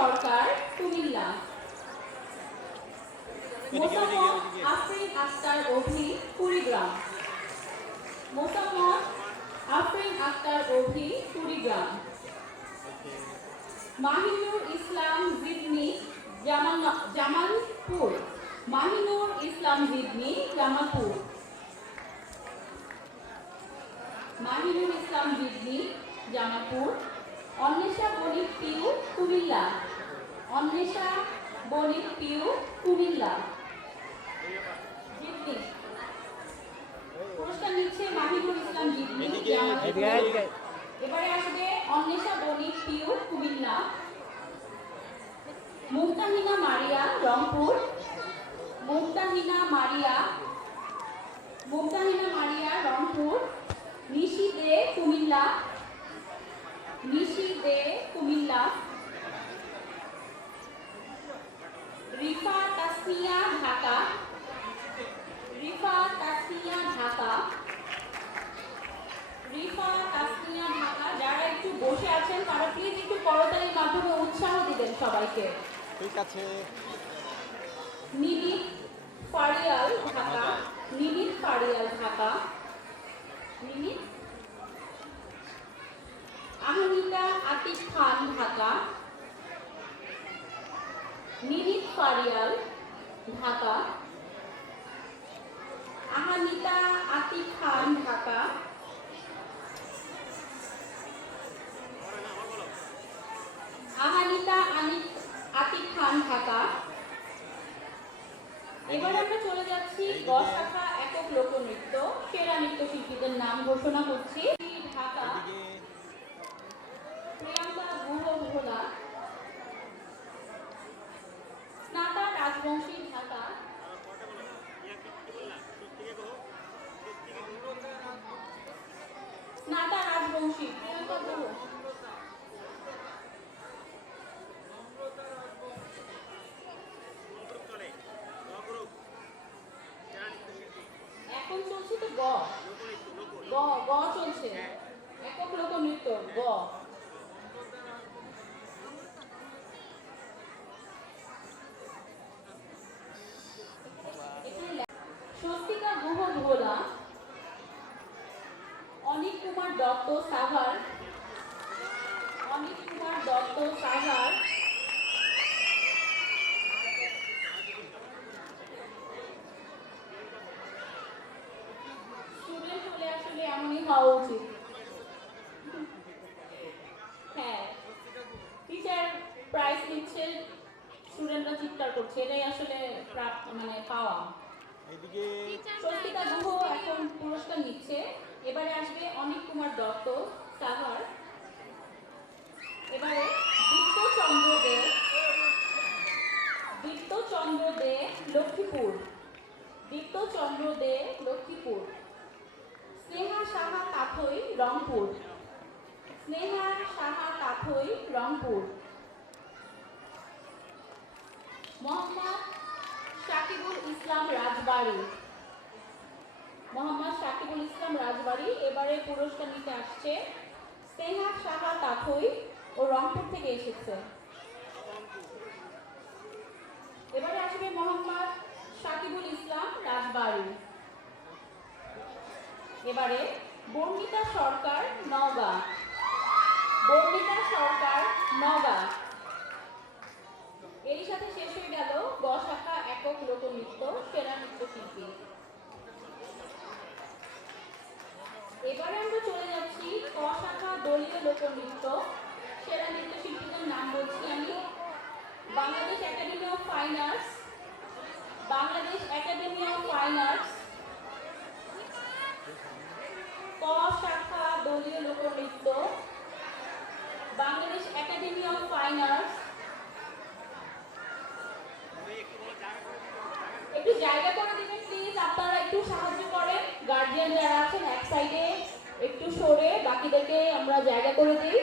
সরকার, কুমিল্লা। মোসাম্মদ আফরিন আক্তার অভি, কুড়িগ্রাম। মোসাম্মদ আফরিন আক্তার অভি, কুড়িগ্রাম। মাহিনুর ইসলাম জিদনি, জামালপুর। মাহিনুর ইসলাম জিদনি, জামালপুর। মাহিনুর ইসলাম জিদনি, জামালপুর। অন্বেষা বণিক পিউ, কুমিল্লা। অন্বেষা বণিক পিউ, কুমিল্লা। জিদনি পুরস্কার নিচ্ছে মাহিনুর ইসলাম জিদনি, জামালপুর। এবারে আসবে অন্বেষা বণিক পিউ, কুমিল্লা। মুমতাহিনা মারিয়া, রংপুর। মুমতাহিনা মারিয়া রংপুর। নিশি দে, কুমিল্লা। নিশি দে, কুমিল্লা। রিফা তাসনিয়া, ঢাকা। রিফা তাসনিয়া, ঢাকা। রিফা তাসনিয়া, ঢাকা। যারা একটু বসে আছেন তারা প্লিজ একটু করতালির মাধ্যমে উৎসাহ দিবেন সবাইকে। ঠিক আছে। নিবিদ ফারিয়াল, ঢাকা। নিবিদ ফারিয়াল, ঢাকা। নিবিদ। আহমিদা আতিক খান, ঢাকা। নিবিদ ফারিয়াল, ঢাকা। আহমিদা আতিক খান, ঢাকা। আহমিদা আতিক খান, ঢাকা। এবার আমরা চলে যাচ্ছি গ শাখা একক লোকনৃত্য। সেরা নৃত্যশিল্পীদের নাম ঘোষণা করছি। ঢাকা, প্রিয়াঙ্কা গুহ ভোলা। স্নাতা রাজবংশী, ঢাকা। স্নাতা রাজবংশী, প্রিয়াঙ্কা গুহ। এখন চলছে তো গ গ গ চলছে, একক লোকনৃত্য গ। স্বস্তিকা গুহ ভোলা। অনিক কুমার দত্ত, সাভার। অনিক কুমার দত্ত, সাভার। স্টুডেন্ট হলে আসলে এমনই হওয়া উচিত। হ্যাঁ, টিচার প্রাইজ দিচ্ছে, স্টুডেন্টরা চিৎকার করছে, এটাই আসলে মানে পাওয়া। স্বস্তিকা গুহ এখন পুরস্কার নিচ্ছে। এবারে আসবে অনিক কুমার দত্ত, সাভার। এবারে দীপ্তচন্দ্র দে, লক্ষ্মীপুর। দীপ্তচন্দ্র দে, লক্ষ্মীপুর। স্নেহা সাহা কাথই, রংপুর। স্নেহা সাহা কাথই, রংপুর। মোহাম্মদ শাকিবুল ইসলাম রাজবাড়ী। মোহাম্মদ শাকিবুল ইসলাম রাজবাড়ী এবারে পুরস্কার নিতে আসছে। স্নেহা সাহা কাথই ও রংপুর থেকে এসেছে। এবারে আসবে মোহাম্মদ শাকিবুল ইসলাম রাজবাড়ী। এবারে বর্ণিতা সরকার, নওগাঁ। বর্ণিতা সরকার, নওগাঁ। এর সাথে শেষ হয়ে গেল গ শাখা একক লোকনৃত্য সেরা নৃত্যশিল্পী। এবারে আমরা চলে যাচ্ছি ক শাখা দলীয় লোকনৃত্য সেরা নৃত্যশিল্পীদের নাম বলছি আমি। Bangladesh academy of fine arts. Bangladesh academy of fine arts. ক শাখা দলীয় লোকনৃত্য, Bangladesh academy of fine arts. একটু জায়গা করে দিবেন প্লিজ, আপনারা একটু সাহায্য করেন। গার্জিয়ান যারা আছেন এক সাইডে একটু সরে, বাকিদেরকে আমরা জায়গা করে দিই।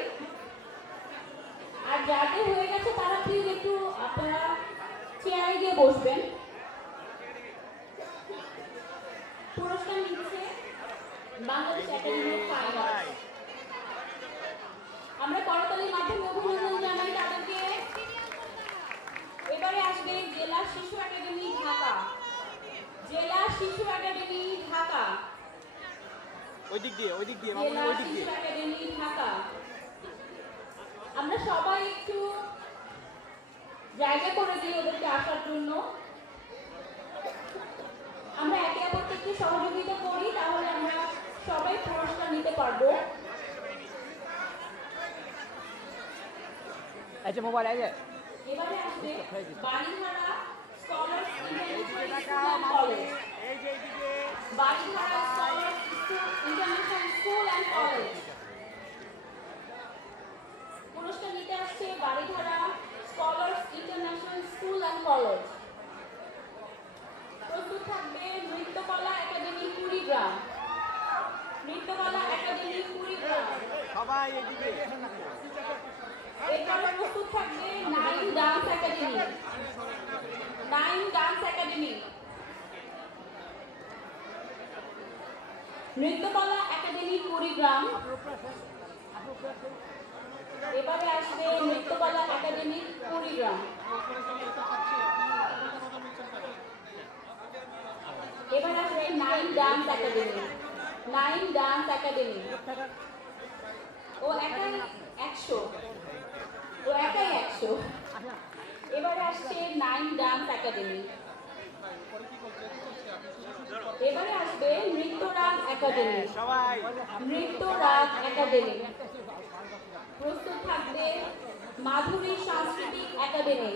আর যাদের হয়ে গেছে তারা প্লিজ একটু আপনারা চেয়ারে গিয়ে বসবেন। পুরস্কার নিচ্ছে Bangladesh academy of fine arts. আমরা করতালির মাধ্যমে অভিনন্দন জানাই তাদেরকে। শিশু একাডেমি ঢাকা। ওই দিক দিয়ে মামুনি, জেলা ওই দিক দিয়ে। শিশু একাডেমি ঢাকা। আমরা সবাই একটু জায়গা করে দিই ওদেরকে আসার জন্য। আমরা একে অপরকে একটু সহযোগিতা করি, তাহলে আমরা সবাই পুরস্কার নিতে পারবো। আচ্ছা মোবাইল আইবে। এবারে আসবে বাড়িধারা স্কলার্স ইন্টারন্যাশনাল স্কুল তাকাও অ্যান্ড মামুনি, কলেজ। এই যে এইদিকে। Baridhara scholars international school and college. পুরস্কার নিতে আসছে Baridhara scholars international school and college. প্রস্তুত থাকবে নৃত্যকলা একাডেমি কুড়িগ্রাম। নৃত্যকলা একাডেমি কুড়িগ্রাম। সবাই এইদিকে। এরপরে প্রস্তুত থাকবে nine dance academy. Nine dance academy. Nrityakala academy Kurigram. এবারে আসবে নৃত্যকলা একাডেমি কুড়িগ্রাম। এবার আসবে nine dance academy. Nine dance academy. ও একাই 100। ও একাই 100। এবারে আসছে নাইন ডান্স একাডেমি। এবারে আসবে নৃত্যরাগ একাডেমি। সবাই নৃত্যরাগ একাডেমি। প্রস্তুত থাকবে মাধুরী সাংস্কৃতিক একাডেমি।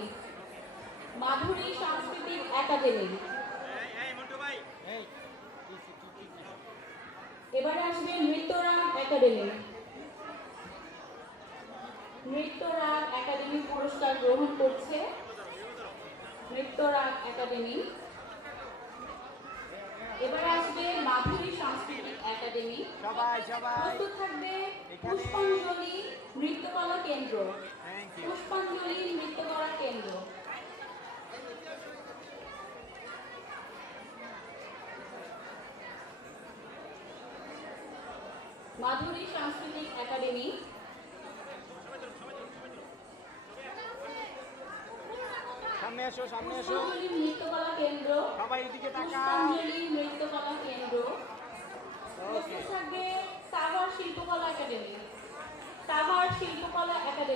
মাধুরী সাংস্কৃতিক একাডেমি। এবারে আসবে নৃত্যরাগ একাডেমি। নৃত্যরাগ একাডেমি পুরস্কার গ্রহণ করছে নৃত্যরাগ একাডেমি। এবারে আসবে মাধুরী সাংস্কৃতিক একাডেমি। সবাই প্রস্তুত থাকবে পুষ্পাঞ্জলি নৃত্যকলা কেন্দ্র। Thank you. পুষ্পাঞ্জলি নৃত্যকলা কেন্দ্র। মাধুরী সাংস্কৃতিক একাডেমি। সামনে এসো, সামনে এসো। পুষ্পাঞ্জলি নৃত্যকলা কেন্দ্র। সবাই এদিকে তাকাও। পুষ্পাঞ্জলি নৃত্যকলা কেন্দ্র। প্রস্তুত থাকবে সাভার শিল্পকলা একাডেমি। সাভার শিল্পকলা একাডেমি।